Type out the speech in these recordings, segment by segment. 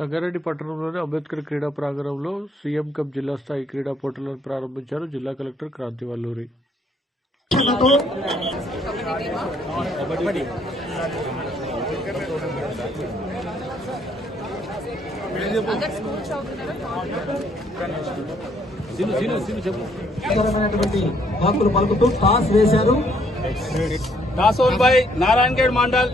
సంగారెడ్డి పట్టణంలోని అంబేద్కర్ క్రీడా ప్రాంగణంలో సీఎం కప్ జిల్లా స్థాయి క్రీడా పోటీలను ప్రారంభించారు జిల్లా కలెక్టర్ క్రాంతి వల్లూరి. వాక్కులు పలుకుతూ టాస్ వేశారు. Toss over by Narayangarh mandal.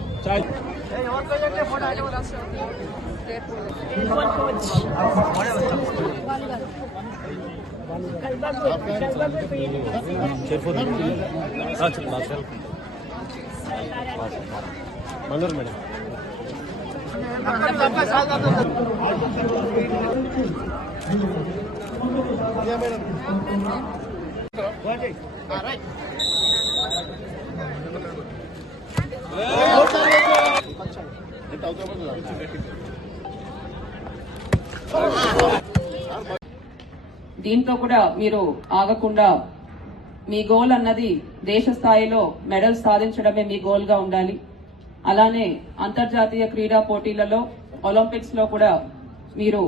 Mallur madam. దీంతో కూడా మీరు ఆగకుండా మీ గోల్ అన్నది దేశ స్థాయిలో మెడల్ సాధించడమే మీ గోల్ గా ఉండాలి. అలానే అంతర్జాతీయ క్రీడా పోటీలలో ఒలింపిక్స్ లో కూడా మీరు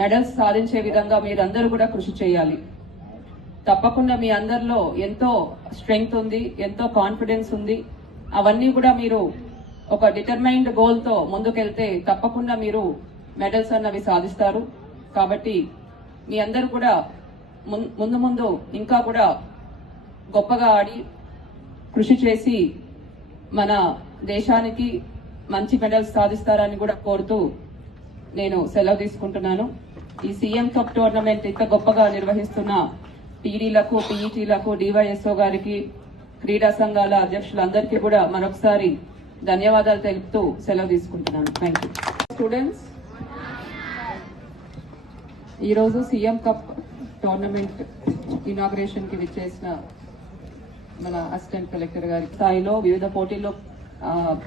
మెడల్స్ సాధించే విధంగా మీరందరూ కూడా కృషి చేయాలి. తప్పకుండా మీ అందరిలో ఎంతో స్ట్రెంగ్త్ ఉంది, ఎంతో కాన్ఫిడెన్స్ ఉంది. అవన్నీ కూడా మీరు ఒక డిటర్మైన్డ్ గోల్ తో ముందుకెళ్తే తప్పకుండా మీరు మెడల్స్ అన్నవి సాధిస్తారు. కాబట్టి మీ అందరూ కూడా ముందు ముందు ఇంకా కూడా గొప్పగా ఆడి కృషి చేసి మన దేశానికి మంచి మెడల్స్ సాధిస్తారని కూడా కోరుతూ నేను సెలవు తీసుకుంటున్నాను. ఈ సీఎం కప్ టోర్నమెంట్ ఇంత గొప్పగా నిర్వహిస్తున్న టీడీలకు, పీఈటీలకు, డివైఎస్ఓ గారికి, క్రీడా సంఘాల అధ్యక్షులందరికీ కూడా మరొకసారి ధన్యవాదాలు తెలుపుతూ సెలవు తీసుకుంటున్నాను. Thank you. స్టూడెంట్స్, ఈరోజు సీఎం కప్ టోర్నమెంట్ ఇనాగ్రేషన్ కి విచ్చేసిన మన అసిస్టెంట్ కలెక్టర్ గారి స్థాయిలో వివిధ పోటీల్లో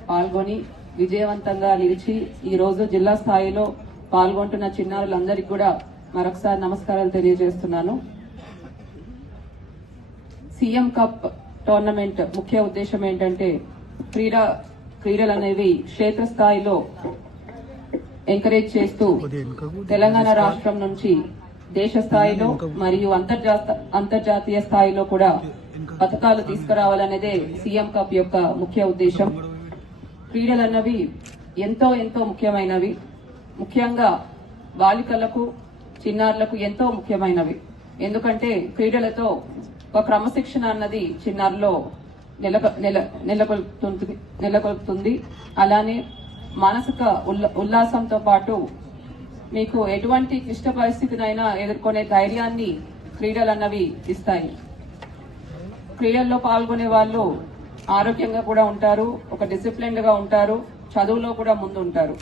పాల్గొని విజయవంతంగా నిలిచి ఈ రోజు జిల్లా స్థాయిలో పాల్గొంటున్న చిన్నారులందరికీ కూడా మరొకసారి నమస్కారాలు తెలియజేస్తున్నాను. సీఎం కప్ టోర్నమెంట్ ముఖ్య ఉద్దేశం ఏంటంటే క్రీడలు అనేవి క్షేత్రస్థాయిలో ఎంకరేజ్ చేస్తూ తెలంగాణ రాష్ట్రం నుంచి దేశ స్థాయిలో మరియు అంతర్జాతీయ స్థాయిలో కూడా పథకాలు తీసుకురావాలనేదే సీఎం కప్ యొక్క ముఖ్య ఉద్దేశం. క్రీడలు అన్నవి ఎంతో ఎంతో ముఖ్యమైనవి. ముఖ్యంగా బాలికలకు, చిన్నారులకు ఎంతో ముఖ్యమైనవి. ఎందుకంటే క్రీడలతో ఒక క్రమశిక్షణ అన్నది చిన్నారులో నెలకొల్పుతుంది. అలానే మానసిక ఉల్లాసంతో పాటు మీకు ఎటువంటి క్లిష్ట పరిస్థితినైనా ఎదుర్కొనే ధైర్యాన్ని క్రీడలు అన్నవి ఇస్తాయి. క్రీడల్లో పాల్గొనే వాళ్ళు ఆరోగ్యంగా కూడా ఉంటారు, ఒక డిసిప్లిన్డ్ గా ఉంటారు, చదువులో కూడా ముందు ఉంటారు.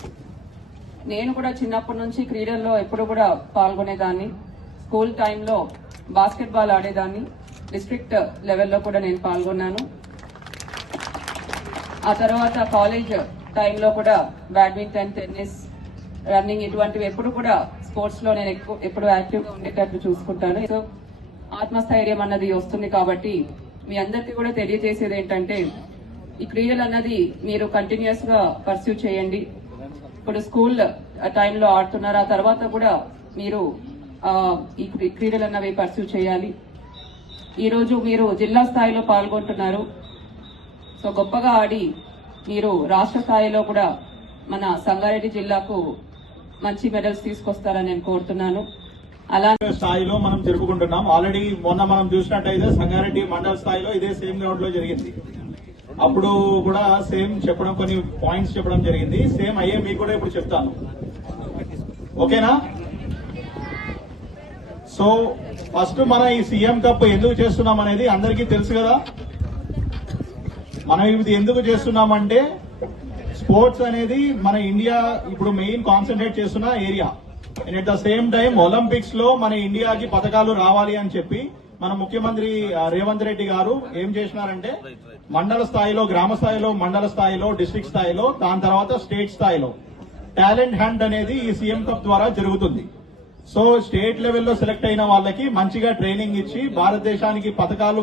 నేను కూడా చిన్నప్పటి నుంచి క్రీడల్లో ఎప్పుడు కూడా పాల్గొనేదాన్ని. స్కూల్ టైంలో బాస్కెట్బాల్ ఆడేదాన్ని. డిస్ట్రిక్ట్ లెవెల్లో కూడా నేను పాల్గొన్నాను. ఆ తర్వాత కాలేజ్ టైంలో కూడా బ్యాడ్మింటన్, టెన్నిస్, రన్నింగ్ ఇటువంటివి ఎప్పుడు కూడా స్పోర్ట్స్ లో నేను ఎప్పుడు యాక్టివ్ గా ఉండేటట్లు చూసుకుంటాను. సో ఆత్మస్థైర్యం అన్నది వస్తుంది. కాబట్టి మీ అందరికీ కూడా తెలియజేసేది ఏంటంటే ఈ క్రీడలు అన్నది మీరు కంటిన్యూస్ గా పర్స్యూ చేయండి. ఇప్పుడు స్కూల్ టైంలో ఆడుతున్నారు, ఆ తర్వాత కూడా మీరు ఈ క్రీడలు అన్నవి పర్స్యూ చేయాలి. ఈ రోజు మీరు జిల్లా స్థాయిలో పాల్గొంటున్నారు. సో గొప్పగా ఆడి మీరు రాష్ట్ర స్థాయిలో కూడా మన సంగారెడ్డి జిల్లాకు మంచి మెడల్స్ తీసుకొస్తారని నేను కోరుతున్నాను. అలాగే స్థాయిలో మనం జరుపుకుంటున్నాం. ఆల్రెడీ మొన్న మనం చూసినట్టయితే సంగారెడ్డి మండల స్థాయిలో ఇదే సేమ్ గ్రౌండ్ లో జరిగింది. అప్పుడు కూడా సేమ్ చెప్పడం, కొన్ని పాయింట్స్ చెప్పడం జరిగింది. సేమ్ అయ్యే మీకు కూడా ఇప్పుడు చెప్తాను, ఓకేనా? సో ఫస్ట్ మనం ఈ సీఎం కప్ ఎందుకు చేస్తున్నాం అనేది అందరికీ తెలుసు కదా. మనం ఇది ఎందుకు చేస్తున్నామంటే స్పోర్ట్స్ అనేది మన ఇండియా ఇప్పుడు మెయిన్ కాన్సన్ట్రేట్ చేస్తున్న area. And at the same time Olympics లో మన ఇండియాకి పథకాలు రావాలి అని చెప్పి మన ముఖ్యమంత్రి రేవంత్ రెడ్డి గారు ఏం చేసినారంటే మండల స్థాయిలో, గ్రామ స్థాయిలో, మండల స్థాయిలో, డిస్ట్రిక్ట్ స్థాయిలో, దాని తర్వాత స్టేట్ స్థాయిలో టాలెంట్ హంట్ అనేది ఈ సీఎం కప్ ద్వారా జరుగుతుంది. సో స్టేట్ లెవెల్లో సెలెక్ట్ అయిన వాళ్ళకి మంచిగా ట్రైనింగ్ ఇచ్చి భారతదేశానికి పథకాలు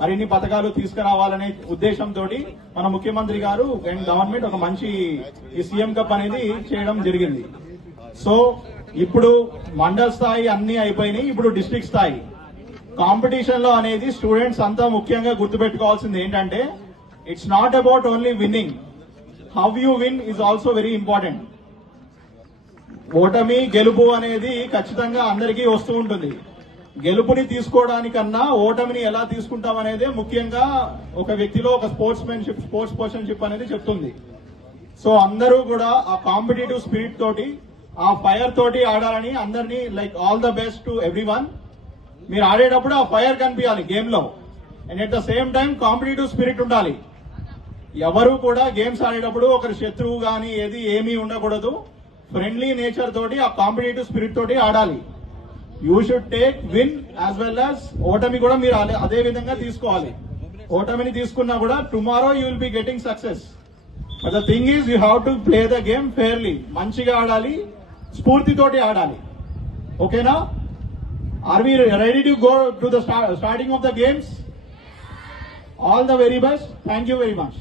మరిన్ని పథకాలు తీసుకురావాలనే ఉద్దేశంతో మన ముఖ్యమంత్రి గారు అండ్ గవర్నమెంట్ ఒక మంచి ఈ సీఎం కప్ అనేది చేయడం జరిగింది. సో ఇప్పుడు మండల్ స్థాయి అన్ని అయిపోయినాయి, ఇప్పుడు డిస్ట్రిక్ట్ స్థాయి కాంపిటీషన్ లో అనేది స్టూడెంట్స్ అంతా ముఖ్యంగా గుర్తుపెట్టుకోవాల్సింది ఏంటంటే it's not about only winnowing, how you win is also very important. ఓటమి గెలుపు అనేది ఖచ్చితంగా అందరికీ వస్తూ ఉంటుంది. గెలుపుని తీసుకోవడానికన్నా ఓటమిని ఎలా తీసుకుంటాం అనేది ముఖ్యంగా ఒక వ్యక్తిలో ఒక స్పోర్ట్స్ పర్సన్షిప్ అనేది చెప్తుంది. సో అందరూ కూడా ఆ కాంపిటేటివ్ స్పిరిట్ తోటి, ఆ ఫైర్ తోటి ఆడాలని అందరినీ like all the best to everyone. మీరు ఆడేటప్పుడు ఆ ఫైర్ కనిపించాలి గేమ్ లో, and at the same time competitive spirit ఉండాలి. ఎవరు కూడా గేమ్స్ ఆడేటప్పుడు ఒకరి శత్రువు గానీ ఏమీ ఉండకూడదు. ఫ్రెండ్లీ నేచర్ తోటి ఆ కాంపిటేటివ్ స్పిరిట్ తోటి ఆడాలి. You should take win as well as ఓటమి కూడా మీరు అదే విధంగా తీసుకోవాలి. ఓటమిని తీసుకున్నా కూడా tomorrow you will be getting success. But the thing is you have to play the game fairly. మంచిగా ఆడాలి, స్ఫూర్తితోటి ఆడాలి. ఓకేనా? Are we ready to go to the starting of the games? All the very best. Thank you very much.